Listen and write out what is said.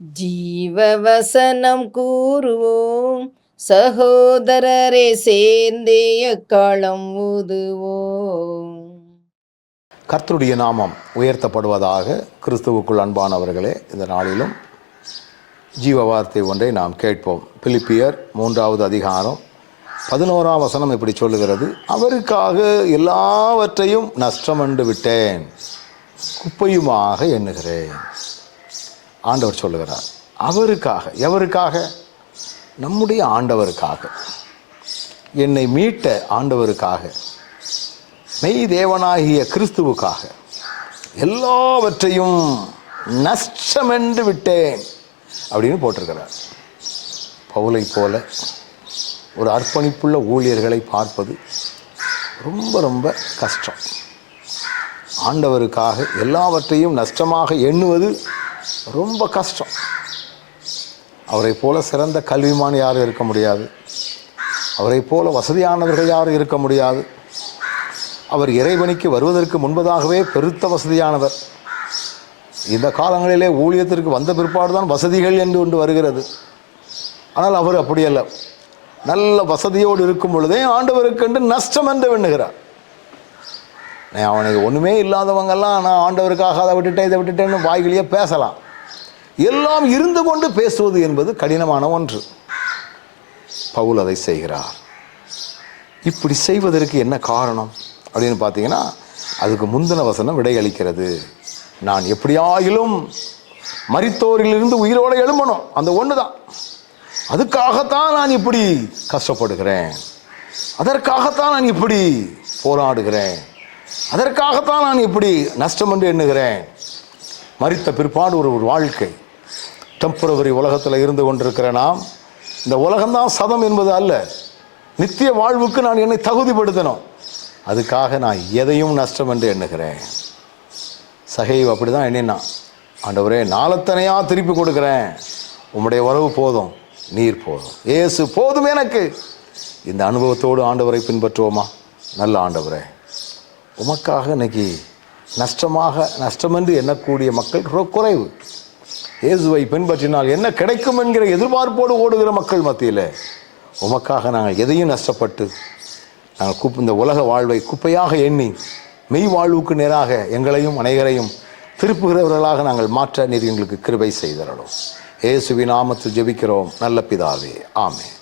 ஜீவவசனம் கூறுவோம், சகோதரரே சேர்ந்தே எக்காலம் ஊதுவோம். கர்த்தருடைய நாமம் உயர்த்தப்படுவதாக. கிறிஸ்துவுக்குள் அன்பானவர்களே, இந்த நாளிலும் ஜீவ வார்த்தை ஒன்றை நாம் கேட்போம். பிலிப்பியர் 3வது அதிகாரம் 11ஆம் வசனம் இப்படி சொல்லுகிறது: அவருக்காக எல்லாவற்றையும் நஷ்டமென்று விட்டேன், குப்பையுமாக எண்ணுகிறேன். ஆண்டவர் சொல்லுகிறார், அவருக்காக. எவருக்காக? நம்முடைய ஆண்டவருக்காக, என்னை மீட்ட ஆண்டவருக்காக, மெய் தேவனாகிய கிறிஸ்துவுக்காக எல்லாவற்றையும் நஷ்டமென்று விட்டேன் அப்படின்னு போட்டிருக்கிறார். பவுலை போல ஒரு அர்ப்பணிப்புள்ள ஊழியர்களை பார்ப்பது ரொம்ப ரொம்ப கஷ்டம். ஆண்டவருக்காக எல்லாவற்றையும் நஷ்டமாக எண்ணுவது ரொம்ப கஷ்டம். அவரை போல சிறந்த கல்விமான் யாரும் இருக்க முடியாது. அவரை போல வசதியானவர்கள் யாரும் இருக்க முடியாது. அவர் இறைவனிக்கு வருவதற்கு முன்பதாகவே பெருத்த வசதியானவர். இந்த காலங்களிலே ஊழியத்திற்கு வந்த பிற்பாடு தான் வசதிகள் என்று ஒன்று வருகிறது. ஆனால் அவர் அப்படியல்ல. நல்ல வசதியோடு இருக்கும் பொழுதே ஆண்டவருக்கென்று நஷ்டம் என்று எண்ணுகிறார். அவனுக்கு ஒன்றுமே இல்லாதவங்கெல்லாம் நான் ஆண்டவருக்காக அதை விட்டுட்டேன் இதை விட்டுட்டேன்னு வாய்களையே பேசலாம். எல்லாம் இருந்து கொண்டு பேசுவது என்பது கடினமான ஒன்று. பவுல் அதை செய்கிறார். இப்படி செய்வதற்கு என்ன காரணம் அப்படின்னு பார்த்தீங்கன்னா, அதுக்கு முந்தின வசனம் விடையளிக்கிறது. நான் எப்படியாயிலும் மரித்தோரிலிருந்து உயிரோடு எழும்பணும், அந்த ஒன்று தான். அதுக்காகத்தான் நான் இப்படி கஷ்டப்படுகிறேன், அதற்காகத்தான் நான் இப்படி போராடுகிறேன், அதற்காகத்தான் நான் இப்படி நஷ்டம் என்று எண்ணுகிறேன். மரித்த பிற்பாடு ஒரு வாழ்க்கை, டெம்பரவரி உலகத்தில் இருந்து கொண்டிருக்கிற நாம், இந்த உலகம்தான் சதம் என்பது அல்ல. நித்திய வாழ்வுக்கு நான் என்னை தகுதிப்படுத்தணும். அதுக்காக நான் எதையும் நஷ்டம் என்று எண்ணுகிறேன். சகைவு அப்படி தான் எண்ணினான். ஆண்டவரே, நாளத்தனையா திருப்பி கொடுக்குறேன், உம்முடைய உறவு போதும், நீர் போதும், இயேசு போதும் எனக்கு. இந்த அனுபவத்தோடு ஆண்டவரை பின்பற்றுவோமா? நல்ல ஆண்டவரே, உமக்காக இன்னைக்கு நஷ்டமென்று எண்ணக்கூடிய மக்கள் குறைவு. இயேசுவை பின்பற்றினால் என்ன கிடைக்கும் என்கிற எதிர்பார்ப்போடு ஓடுகிற மக்கள் மத்தியில் உமக்காக நாங்கள் எதையும் நஷ்டப்பட்டு நாங்கள் இந்த உலக வாழ்வை குப்பையாக எண்ணி மெய் வாழ்வுக்கு நேராக எங்களையும் அனைவரையும் திருப்புகிறவர்களாக நாங்கள் மாற்ற நீர் எங்களுக்கு கிருபை செய்தரணும். இயேசுவின் நாமத்தில் ஜெபிக்கிறோம் நல்ல பிதாவே, ஆமென்.